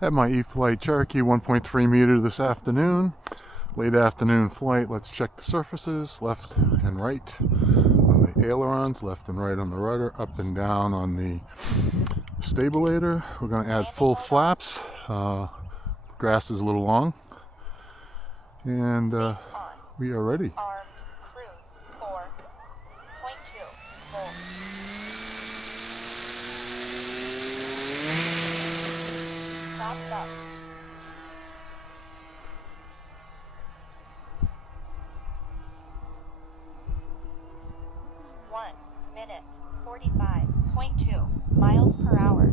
Had my e-flite Cherokee 1.3 meter this afternoon. Late afternoon flight. Let's check the surfaces, left and right on the ailerons, left and right on the rudder, up and down on the stabilator. We're going to add full flaps. Grass is a little long. And we are ready. Armed cruise 4.2 volts. Flaps up. 1 minute 45.2 miles per hour.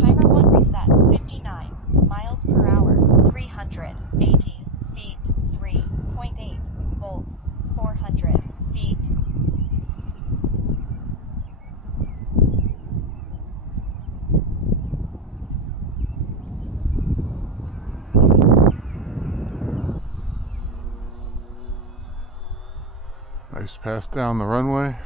Timer 1 reset 59 miles per hour. 380 feet 3.8 volts. 400 feet. Nice pass down the runway.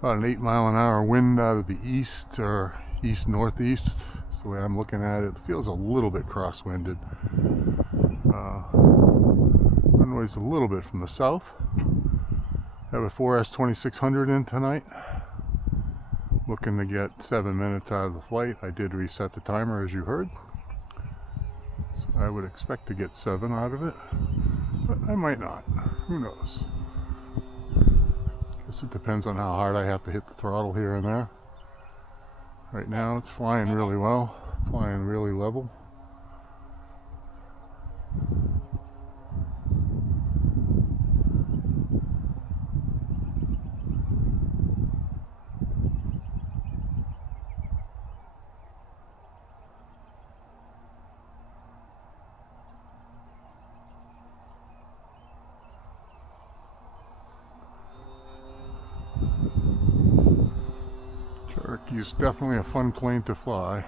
About an 8-mile-an-hour wind out of the east or east-northeast. That's the way I'm looking at it. It feels a little bit crosswinded. Runway's a little bit from the south. Have a 4S 2600 in tonight. Looking to get 7 minutes out of the flight. I did reset the timer, as you heard. So I would expect to get 7 out of it, but I might not. Who knows? Guess it depends on how hard I have to hit the throttle here and there. Right now it's flying really well, flying really level. Cherokee is definitely a fun plane to fly.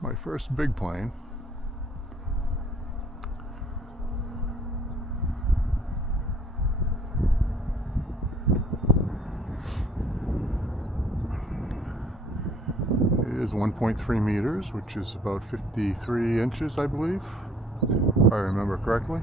My first big plane. It is 1.3 meters, which is about 53 inches, I believe, if I remember correctly.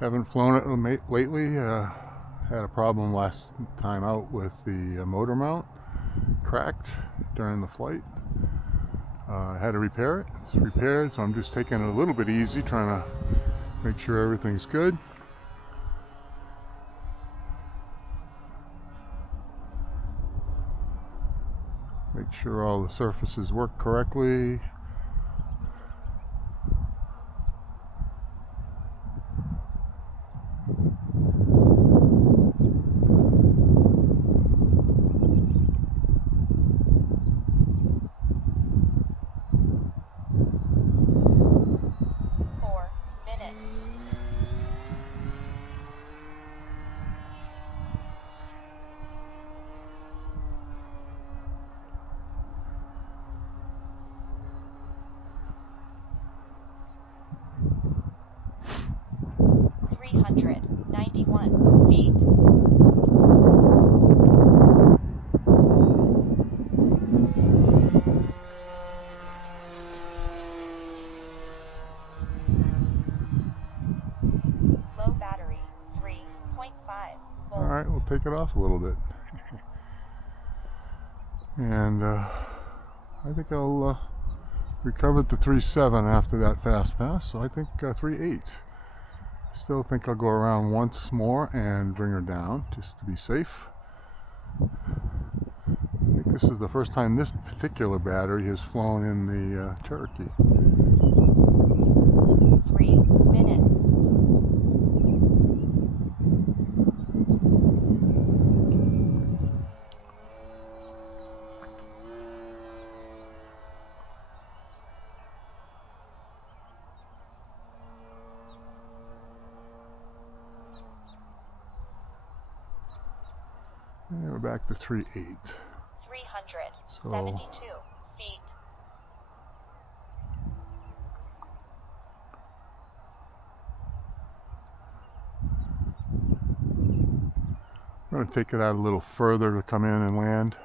Haven't flown it lately. Had a problem last time out with the motor mount. Cracked during the flight. Had to repair it. It's repaired, so I'm just taking it a little bit easy, trying to make sure everything's good. Make sure all the surfaces work correctly. Feet. Low battery, 3.5 volts. Alright, we'll take it off a little bit. And I think I'll recover to 3.7 after that fast pass, so I think 3.8. Still think I'll go around once more and bring her down, just to be safe. I think this is the first time this particular battery has flown in the Cherokee. 3 minutes. back to 3.8. 372 feet. I'm going to take it out a little further to come in and land.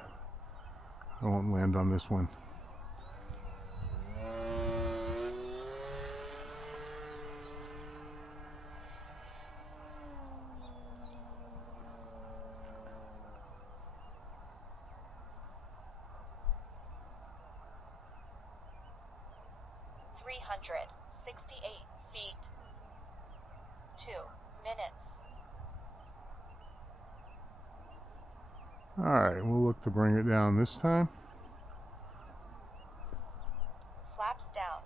I won't land on this one. $368 feet. 2 minutes. Alright, we'll look to bring it down this time. Flaps down.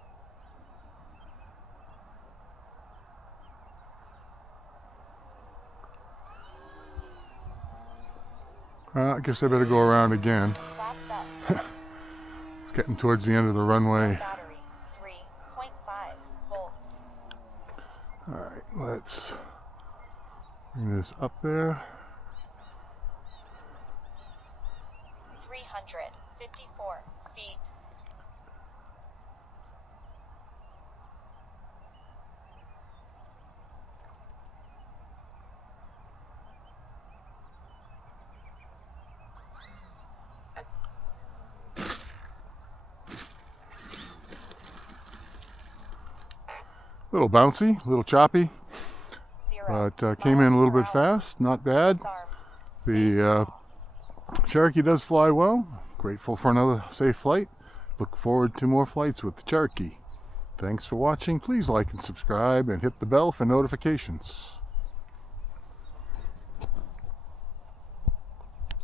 I guess I better go around again. Flaps up. It's getting towards the end of the runway. Battery 3.5 volts. Alright, let's bring this up there. 354 feet. A little bouncy, a little choppy, 0 but came in a little bit miles per hour. fast, not bad. Disarm. The Cherokee does fly well. Grateful for another safe flight. Look forward to more flights with the Cherokee. Thanks for watching. Please like and subscribe and hit the bell for notifications.